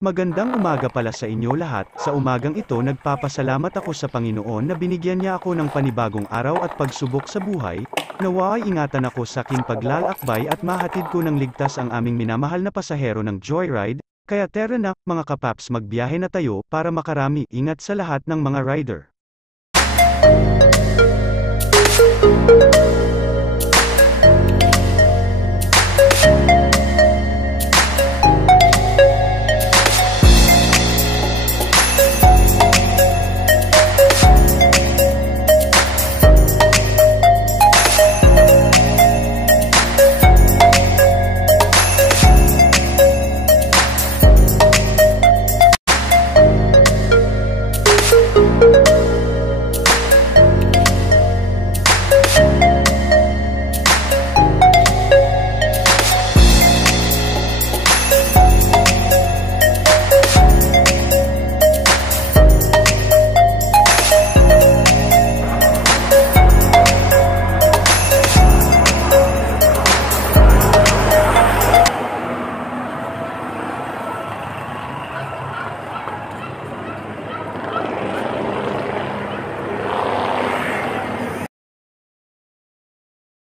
Magandang umaga pala sa inyo lahat. Sa umagang ito nagpapasalamat ako sa Panginoon na binigyan niya ako ng panibagong araw at pagsubok sa buhay. Nawa ay ingatan ako sa aking paglalakbay at mahatid ko ng ligtas ang aming minamahal na pasahero ng Joyride. Kaya tara na, mga kapaps, magbiyahe na tayo para makarami. Ingat sa lahat ng mga rider.